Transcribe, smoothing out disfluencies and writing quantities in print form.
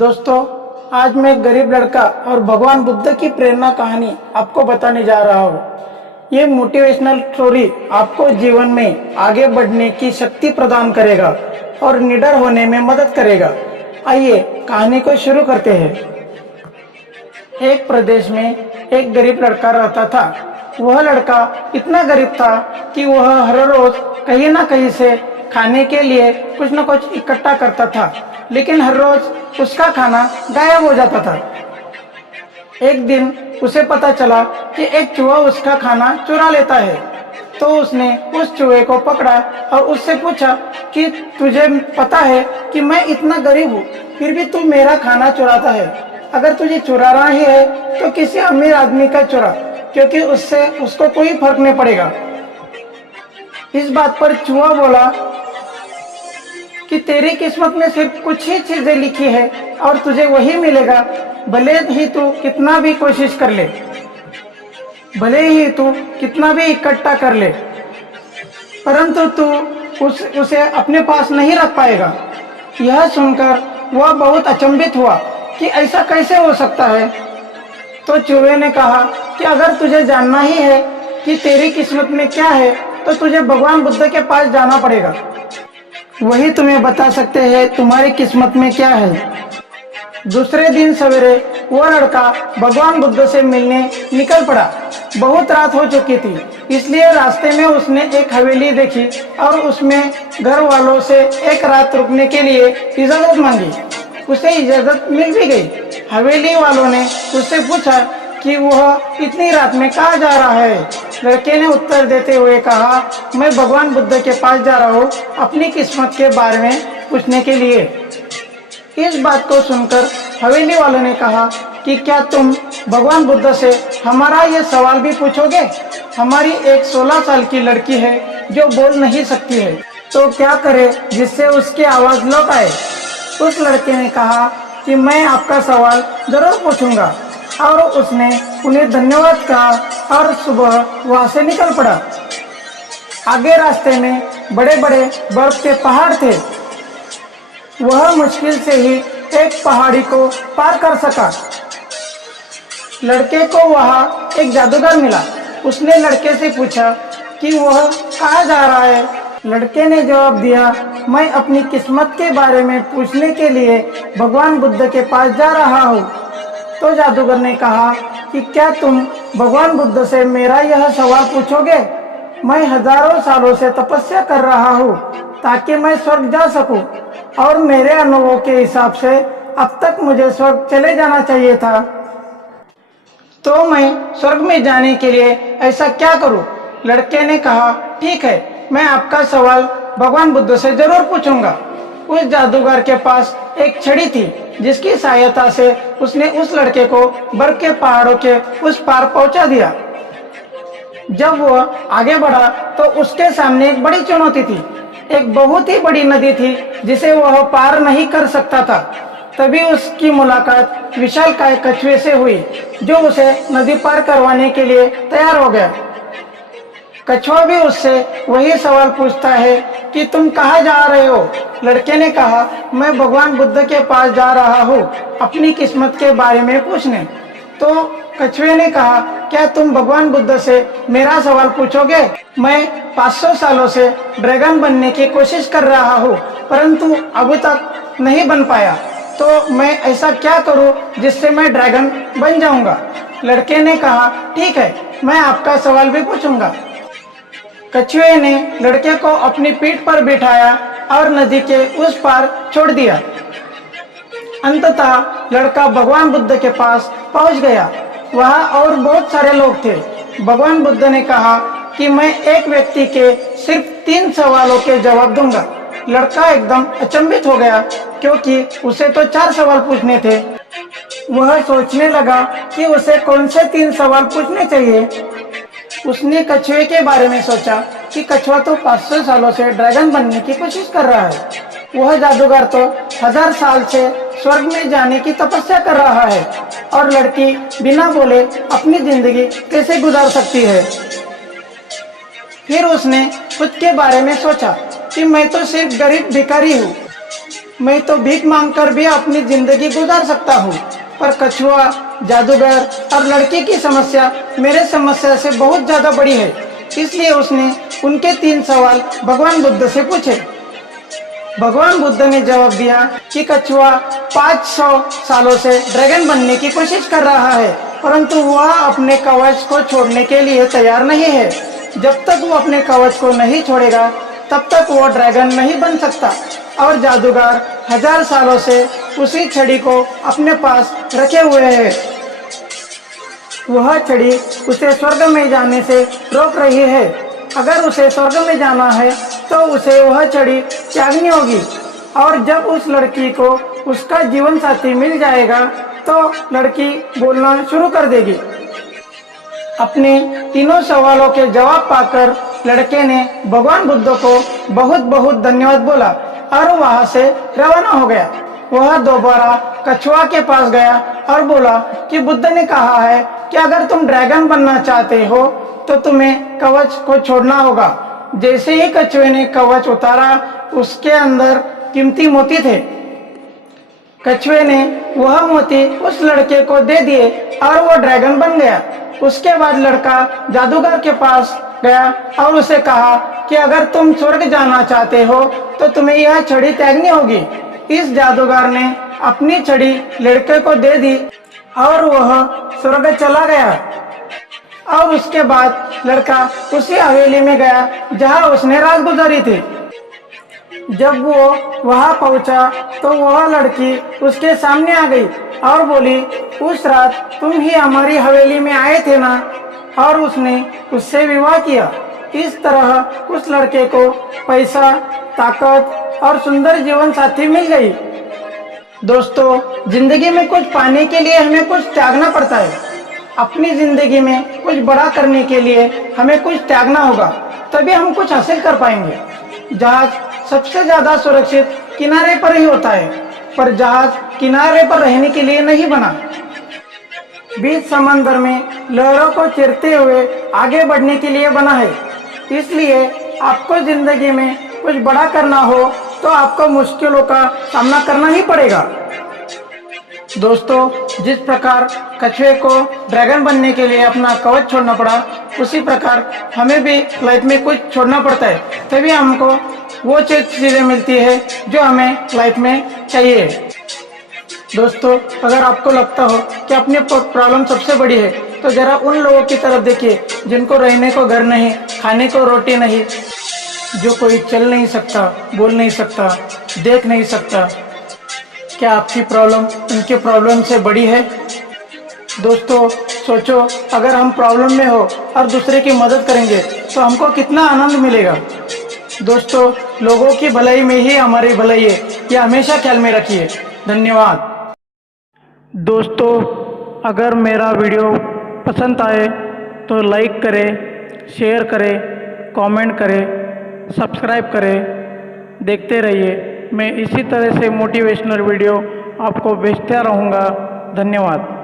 दोस्तों, आज मैं एक गरीब लड़का और भगवान बुद्ध की प्रेरणा कहानी आपको बताने जा रहा हूँ। ये मोटिवेशनल स्टोरी आपको जीवन में आगे बढ़ने की शक्ति प्रदान करेगा और निडर होने में मदद करेगा। आइए कहानी को शुरू करते हैं। एक प्रदेश में एक गरीब लड़का रहता था। वह लड़का इतना गरीब था कि वह हर रोज कहीं ना कहीं से खाने के लिए कुछ न कुछ इकट्ठा करता था, लेकिन हर रोज उसका खाना गायब हो जाता था। एक दिन उसे पता चला कि एक चूहा उसका खाना चुरा लेता है, तो उसने उस चूहे को पकड़ा और उससे पूछा कि तुझे पता है कि मैं इतना गरीब हूँ, फिर भी तू मेरा खाना चुराता है। अगर तुझे चुराना ही है तो किसी अमीर आदमी का चुरा, क्योंकि उससे उसको कोई फर्क नहीं पड़ेगा। इस बात पर चूहा बोला कि तेरी किस्मत में सिर्फ कुछ ही चीजें लिखी है और तुझे वही मिलेगा, भले ही तू कितना भी कोशिश कर ले, भले ही तू कितना भी इकट्ठा कर ले, परंतु तू उसे अपने पास नहीं रख पाएगा। यह सुनकर वह बहुत अचंभित हुआ कि ऐसा कैसे हो सकता है। तो चूहे ने कहा कि अगर तुझे जानना ही है कि तेरी किस्मत में क्या है, तो तुझे भगवान बुद्ध के पास जाना पड़ेगा। वही तुम्हें बता सकते हैं तुम्हारी किस्मत में क्या है। दूसरे दिन सवेरे वह लड़का भगवान बुद्ध से मिलने निकल पड़ा। बहुत रात हो चुकी थी, इसलिए रास्ते में उसने एक हवेली देखी और उसमें घर वालों से एक रात रुकने के लिए इजाजत मांगी। उसे इजाजत मिल भी गई। हवेली वालों ने उससे पूछा कि वह इतनी रात में कहाँ जा रहा है। लड़के ने उत्तर देते हुए कहा, मैं भगवान बुद्ध के पास जा रहा हूँ अपनी किस्मत के बारे में पूछने के लिए। इस बात को सुनकर हवेली वालों ने कहा कि क्या तुम भगवान बुद्ध से हमारा ये सवाल भी पूछोगे? हमारी एक 16 साल की लड़की है जो बोल नहीं सकती है, तो क्या करे जिससे उसकी आवाज लौट आए। उस लड़के ने कहा कि मैं आपका सवाल जरूर पूछूंगा, और उसने उन्हें धन्यवाद कहा और सुबह वहां से निकल पड़ा। आगे रास्ते में बड़े बड़े बर्फ के पहाड़ थे। वह मुश्किल से ही एक पहाड़ी को पार कर सका। लड़के को वहां एक जादूगर मिला। उसने लड़के से पूछा कि वह कहाँ जा रहा है। लड़के ने जवाब दिया, मैं अपनी किस्मत के बारे में पूछने के लिए भगवान बुद्ध के पास जा रहा हूँ। तो जादूगर ने कहा कि क्या तुम भगवान बुद्ध से मेरा यह सवाल पूछोगे? मैं हजारों सालों से तपस्या कर रहा हूँ ताकि मैं स्वर्ग जा सकूं, और मेरे अनुभव के हिसाब से अब तक मुझे स्वर्ग चले जाना चाहिए था। तो मैं स्वर्ग में जाने के लिए ऐसा क्या करूं? लड़के ने कहा, ठीक है, मैं आपका सवाल भगवान बुद्ध से जरूर पूछूंगा। उस जादूगर के पास एक छड़ी थी, जिसकी सहायता से उसने उस लड़के को बर्फ के पहाड़ों के उस पार पहुंचा दिया। जब वह आगे बढ़ा तो उसके सामने एक बड़ी चुनौती थी। एक बहुत ही बड़ी नदी थी जिसे वह पार नहीं कर सकता था। तभी उसकी मुलाकात विशालकाय कछुए से हुई, जो उसे नदी पार करवाने के लिए तैयार हो गया। कछुआ भी उससे वही सवाल पूछता है कि तुम कहाँ जा रहे हो? लड़के ने कहा, मैं भगवान बुद्ध के पास जा रहा हूँ अपनी किस्मत के बारे में पूछने। तो कछुए ने कहा, क्या तुम भगवान बुद्ध से मेरा सवाल पूछोगे? मैं 500 सालों से ड्रैगन बनने की कोशिश कर रहा हूँ, परंतु अभी तक नहीं बन पाया, तो मैं ऐसा क्या करूँ जिससे मैं ड्रैगन बन जाऊंगा? लड़के ने कहा, ठीक है, मैं आपका सवाल भी पूछूंगा। कछुए ने लड़के को अपनी पीठ पर बिठाया और नदी के उस पार छोड़ दिया। अंततः लड़का भगवान बुद्ध के पास पहुंच गया। वहां और बहुत सारे लोग थे। भगवान बुद्ध ने कहा कि मैं एक व्यक्ति के सिर्फ 3 सवालों के जवाब दूंगा। लड़का एकदम अचंभित हो गया, क्योंकि उसे तो 4 सवाल पूछने थे। वह सोचने लगा कि उसे कौन से 3 सवाल पूछने चाहिए। उसने कछुए के बारे में सोचा कि कछुआ तो 500 सालों से ड्रैगन बनने की कोशिश कर रहा है। वह जादूगर तो 1000 साल से स्वर्ग में जाने की तपस्या कर रहा है, और लड़की बिना बोले अपनी जिंदगी कैसे गुजार सकती है। फिर उसने खुद के बारे में सोचा कि मैं तो सिर्फ गरीब भिखारी हूँ। मैं तो भीख मांगकर भी अपनी जिंदगी गुजार सकता हूँ, पर कछुआ, जादूगर और लड़की की समस्या मेरे समस्या से बहुत ज्यादा बड़ी है। इसलिए उसने उनके 3 सवाल भगवान बुद्ध से पूछे। भगवान बुद्ध ने जवाब दिया कि कछुआ 500 सालों से ड्रैगन बनने की कोशिश कर रहा है, परंतु वह अपने कवच को छोड़ने के लिए तैयार नहीं है। जब तक वो अपने कवच को नहीं छोड़ेगा तब तक वो ड्रैगन नहीं बन सकता। और जादूगर 1000 सालों से उसी छड़ी को अपने पास रखे हुए है। वह छड़ी उसे स्वर्ग में जाने से रोक रही है। अगर उसे स्वर्ग में जाना है तो उसे वह छड़ी त्यागनी होगी। और जब उस लड़की को उसका जीवन साथी मिल जाएगा तो लड़की बोलना शुरू कर देगी। अपने तीनों सवालों के जवाब पाकर लड़के ने भगवान बुद्ध को बहुत बहुत धन्यवाद बोला और वहां से रवाना हो गया। वह दोबारा कछुआ के पास गया और बोला कि बुद्ध ने कहा है कि अगर तुम ड्रैगन बनना चाहते हो तो तुम्हें कवच को छोड़ना होगा। जैसे ही कछुए ने कवच उतारा, उसके अंदर कीमती मोती थे। कछुए ने वह मोती उस लड़के को दे दिए और वो ड्रैगन बन गया। उसके बाद लड़का जादूगर के पास गया और उसे कहा कि अगर तुम स्वर्ग जाना चाहते हो तो तुम्हें यह छड़ी त्यागनी होगी। इस जादूगर ने अपनी छड़ी लड़के को दे दी और वह स्वर्ग चला गया। और उसके बाद लड़का उसी हवेली में गया जहां उसने रात गुजारी थी। जब वो वहां पहुंचा तो वह लड़की उसके सामने आ गई और बोली, उस रात तुम ही हमारी हवेली में आए थे ना? और उसने उससे विवाह किया। इस तरह उस लड़के को पैसा, ताकत और सुंदर जीवन साथी मिल गई। दोस्तों, जिंदगी में कुछ पाने के लिए हमें कुछ त्यागना पड़ता है। अपनी जिंदगी में कुछ बड़ा करने के लिए हमें कुछ त्यागना होगा, तभी हम कुछ हासिल कर पाएंगे। जहाज सबसे ज्यादा सुरक्षित किनारे पर ही होता है, पर जहाज किनारे पर रहने के लिए नहीं बना। बीच समंदर में लहरों को चीरते हुए आगे बढ़ने के लिए बना है। इसलिए आपको जिंदगी में कुछ बड़ा करना हो तो आपको मुश्किलों का सामना करना ही पड़ेगा। दोस्तों, जिस प्रकार कछुए को ड्रैगन बनने के लिए अपना कवच छोड़ना पड़ा, उसी प्रकार हमें भी लाइफ में कुछ छोड़ना पड़ता है, तभी हमको वो चीजें मिलती है जो हमें लाइफ में चाहिए। दोस्तों, अगर आपको लगता हो कि अपनी प्रॉब्लम सबसे बड़ी है तो जरा उन लोगों की तरफ देखिए जिनको रहने को घर नहीं, खाने को रोटी नहीं, जो कोई चल नहीं सकता, बोल नहीं सकता, देख नहीं सकता। क्या आपकी प्रॉब्लम उनकी प्रॉब्लम से बड़ी है? दोस्तों, सोचो, अगर हम प्रॉब्लम में हो और दूसरे की मदद करेंगे तो हमको कितना आनंद मिलेगा। दोस्तों, लोगों की भलाई में ही हमारी भलाई है, यह हमेशा ख्याल में रखिए। धन्यवाद। दोस्तों, अगर मेरा वीडियो पसंद आए तो लाइक करें, शेयर करें, कमेंट करें, सब्सक्राइब करें। देखते रहिए, मैं इसी तरह से मोटिवेशनल वीडियो आपको भेजता रहूँगा। धन्यवाद।